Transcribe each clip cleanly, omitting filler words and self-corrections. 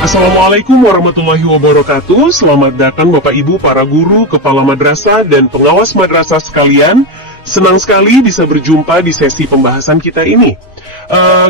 Assalamualaikum warahmatullahi wabarakatuh. Selamat datang Bapak Ibu para guru, kepala madrasah, dan pengawas madrasah sekalian. Senang sekali bisa berjumpa di sesi pembahasan kita ini.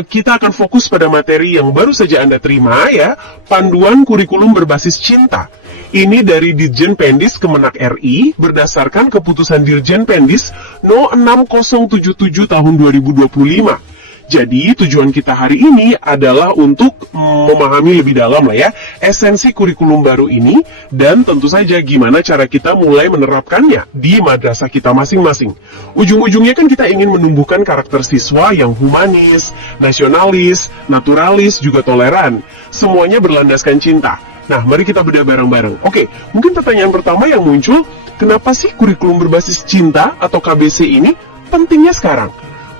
Kita akan fokus pada materi yang baru saja Anda terima ya, panduan kurikulum berbasis cinta. Ini dari Ditjen Pendis Kemenak RI berdasarkan keputusan Dirjen Pendis No. 6077 tahun 2025. Jadi, tujuan kita hari ini adalah untuk memahami lebih dalam lah ya, esensi kurikulum baru ini, dan tentu saja gimana cara kita mulai menerapkannya di madrasah kita masing-masing. Ujung-ujungnya kan kita ingin menumbuhkan karakter siswa yang humanis, nasionalis, naturalis, juga toleran. Semuanya berlandaskan cinta. Nah, mari kita bedah bareng-bareng. Oke, mungkin pertanyaan pertama yang muncul, kenapa sih kurikulum berbasis cinta atau KBC ini pentingnya sekarang?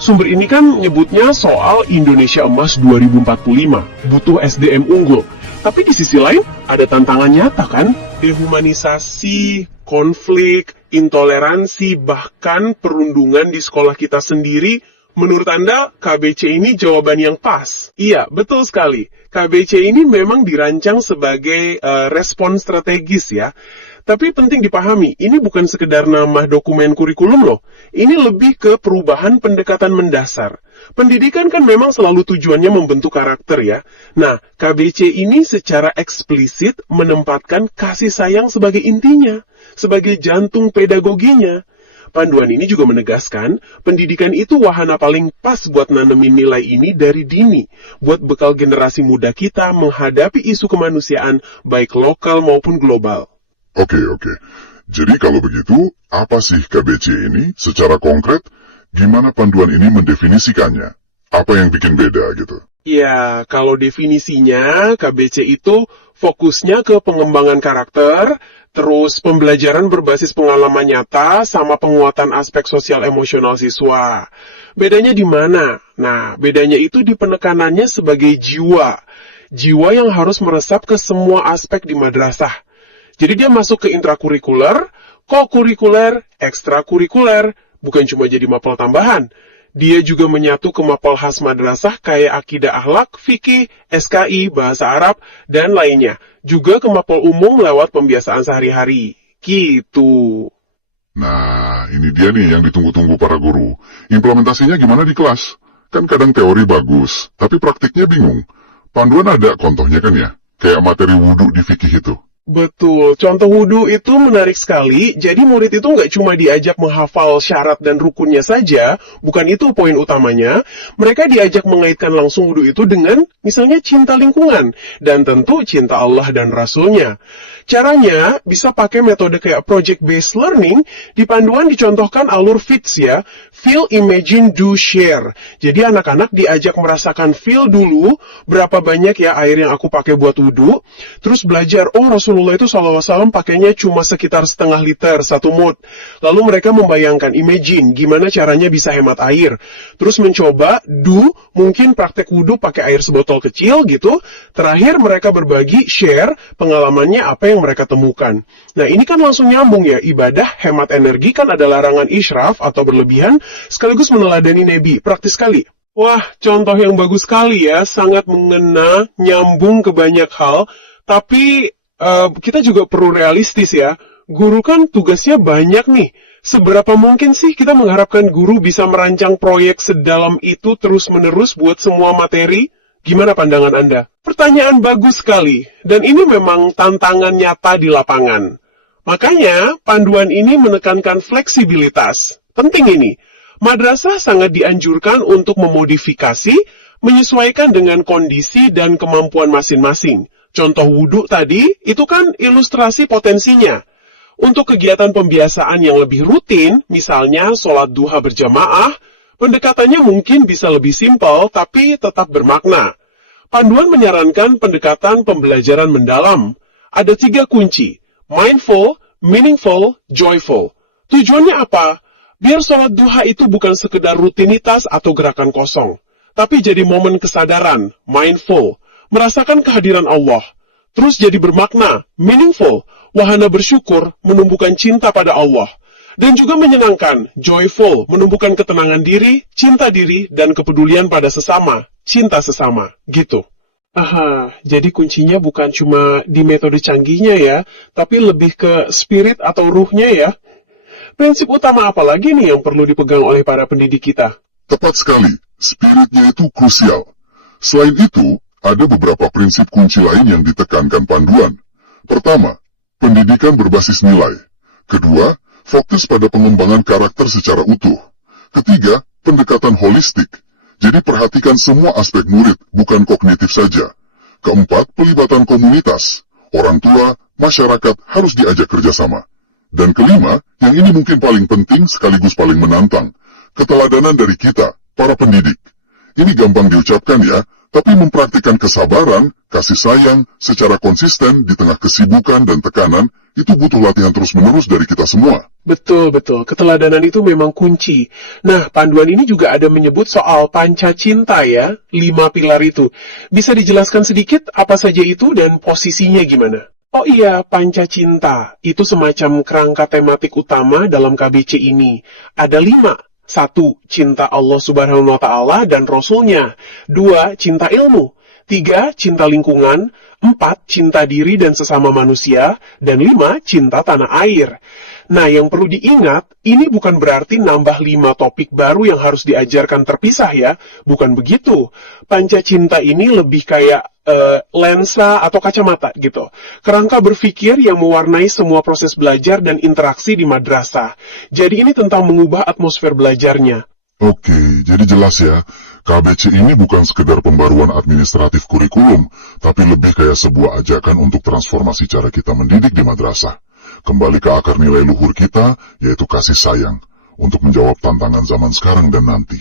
Sumber ini kan nyebutnya soal Indonesia Emas 2045, butuh SDM unggul. Tapi di sisi lain, ada tantangan nyata kan? Dehumanisasi, konflik, intoleransi, bahkan perundungan di sekolah kita sendiri. Menurut Anda, KBC ini jawaban yang pas? Iya, betul sekali. KBC ini memang dirancang sebagai respon strategis ya. Tapi penting dipahami, ini bukan sekedar nama dokumen kurikulum loh. Ini lebih ke perubahan pendekatan mendasar. Pendidikan kan memang selalu tujuannya membentuk karakter ya. Nah, KBC ini secara eksplisit menempatkan kasih sayang sebagai intinya, sebagai jantung pedagoginya. Panduan ini juga menegaskan, pendidikan itu wahana paling pas buat nanemin nilai ini dari dini, buat bekal generasi muda kita menghadapi isu kemanusiaan, baik lokal maupun global. Oke. Jadi kalau begitu, apa sih KBC ini? Secara konkret, gimana panduan ini mendefinisikannya? Apa yang bikin beda gitu? Ya, kalau definisinya, KBC itu fokusnya ke pengembangan karakter, terus pembelajaran berbasis pengalaman nyata, sama penguatan aspek sosial emosional siswa. Bedanya di mana? Nah, bedanya itu di penekanannya sebagai jiwa. Jiwa yang harus meresap ke semua aspek di madrasah. Jadi dia masuk ke intrakurikuler, kokurikuler, ekstrakurikuler, bukan cuma jadi mapel tambahan. Dia juga menyatu ke mapel khas madrasah kayak akidah akhlak, fikih, SKI, bahasa Arab, dan lainnya. Juga ke mapel umum lewat pembiasaan sehari-hari. Gitu. Nah, ini dia nih yang ditunggu-tunggu para guru. Implementasinya gimana di kelas? Kan kadang teori bagus, tapi praktiknya bingung. Panduan ada contohnya kan ya? Kayak materi wudhu di fikih itu. Betul, contoh wudhu itu menarik sekali, jadi murid itu nggak cuma diajak menghafal syarat dan rukunnya saja, bukan itu poin utamanya, mereka diajak mengaitkan langsung wudhu itu dengan misalnya cinta lingkungan, dan tentu cinta Allah dan Rasulnya. Caranya bisa pakai metode kayak project-based learning, di panduan dicontohkan alur FITS ya, Feel, Imagine, Do, Share. Jadi anak-anak diajak merasakan feel dulu, berapa banyak ya air yang aku pakai buat wudhu, terus belajar, oh Rasulullah itu SAW pakainya cuma sekitar setengah liter, 1 mud. Lalu mereka membayangkan, imagine, gimana caranya bisa hemat air. Terus mencoba, do, mungkin praktek wudhu pakai air sebotol kecil gitu. Terakhir mereka berbagi, share, pengalamannya apa yang mereka temukan. Nah ini kan langsung nyambung ya, ibadah, hemat energi kan ada larangan israf atau berlebihan, sekaligus meneladani Nabi, praktis sekali. Wah, contoh yang bagus sekali ya, sangat mengena, nyambung ke banyak hal, tapi kita juga perlu realistis ya. Guru kan tugasnya banyak nih. Seberapa mungkin sih kita mengharapkan guru bisa merancang proyek sedalam itu terus-menerus buat semua materi? Gimana pandangan Anda? Pertanyaan bagus sekali. Dan ini memang tantangan nyata di lapangan. Makanya, panduan ini menekankan fleksibilitas. Penting ini. Madrasah sangat dianjurkan untuk memodifikasi, menyesuaikan dengan kondisi dan kemampuan masing-masing. Contoh wudhu tadi, itu kan ilustrasi potensinya. Untuk kegiatan pembiasaan yang lebih rutin, misalnya sholat duha berjamaah, pendekatannya mungkin bisa lebih simpel, tapi tetap bermakna. Panduan menyarankan pendekatan pembelajaran mendalam. Ada 3 kunci, mindful, meaningful, joyful. Tujuannya apa? Biar sholat duha itu bukan sekedar rutinitas atau gerakan kosong, tapi jadi momen kesadaran, mindful, merasakan kehadiran Allah, terus jadi bermakna, meaningful, wahana bersyukur, menumbuhkan cinta pada Allah, dan juga menyenangkan, joyful, menumbuhkan ketenangan diri, cinta diri, dan kepedulian pada sesama, cinta sesama, gitu. Aha, jadi kuncinya bukan cuma di metode canggihnya ya, tapi lebih ke spirit atau ruhnya ya. Prinsip utama apa lagi nih yang perlu dipegang oleh para pendidik kita? Tepat sekali, spiritnya itu krusial. Selain itu, ada beberapa prinsip kunci lain yang ditekankan panduan. Pertama, pendidikan berbasis nilai. Kedua, fokus pada pengembangan karakter secara utuh. Ketiga, pendekatan holistik. Jadi perhatikan semua aspek murid, bukan kognitif saja. Keempat, pelibatan komunitas. Orang tua, masyarakat harus diajak kerjasama. Dan kelima, yang ini mungkin paling penting sekaligus paling menantang, keteladanan dari kita, para pendidik. Ini gampang diucapkan ya, tapi mempraktikkan kesabaran, kasih sayang, secara konsisten di tengah kesibukan dan tekanan, itu butuh latihan terus-menerus dari kita semua. Betul, keteladanan itu memang kunci. Nah, panduan ini juga ada menyebut soal panca cinta ya, 5 pilar itu. Bisa dijelaskan sedikit apa saja itu dan posisinya gimana? Oh iya, panca cinta. Itu semacam kerangka tematik utama dalam KBC ini. Ada 5. 1. Cinta Allah Subhanahu wa Ta'ala dan Rasul-Nya. 2. Cinta ilmu. 3. Cinta lingkungan. 4. Cinta diri dan sesama manusia. Dan 5. Cinta tanah air. Nah, yang perlu diingat, ini bukan berarti nambah 5 topik baru yang harus diajarkan terpisah ya. Bukan begitu. Panca cinta ini lebih kayak lensa atau kacamata gitu. Kerangka berpikir yang mewarnai semua proses belajar dan interaksi di madrasah. Jadi ini tentang mengubah atmosfer belajarnya. Oke, jadi jelas ya, KBC ini bukan sekedar pembaruan administratif kurikulum, tapi lebih kayak sebuah ajakan untuk transformasi cara kita mendidik di madrasah. Kembali ke akar nilai luhur kita, yaitu kasih sayang, untuk menjawab tantangan zaman sekarang dan nanti.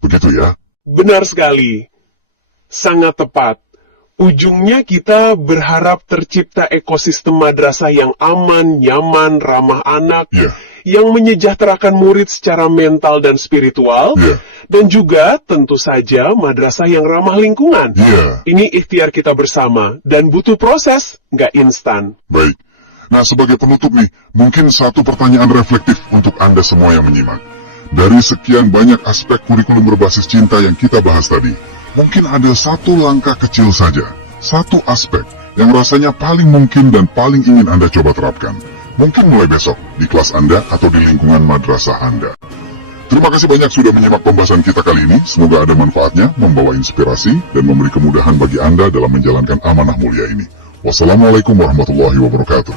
Begitu ya? Benar sekali. Sangat tepat. Ujungnya kita berharap tercipta ekosistem madrasah yang aman, nyaman, ramah anak, yang menyejahterakan murid secara mental dan spiritual, dan juga tentu saja madrasah yang ramah lingkungan. Ini ikhtiar kita bersama, dan butuh proses, nggak instan. Baik. Nah, sebagai penutup nih, mungkin satu pertanyaan reflektif untuk Anda semua yang menyimak. Dari sekian banyak aspek kurikulum berbasis cinta yang kita bahas tadi, mungkin ada satu langkah kecil saja, satu aspek yang rasanya paling mungkin dan paling ingin Anda coba terapkan. Mungkin mulai besok, di kelas Anda atau di lingkungan madrasah Anda. Terima kasih banyak sudah menyimak pembahasan kita kali ini. Semoga ada manfaatnya, membawa inspirasi, dan memberi kemudahan bagi Anda dalam menjalankan amanah mulia ini. Wassalamualaikum warahmatullahi wabarakatuh.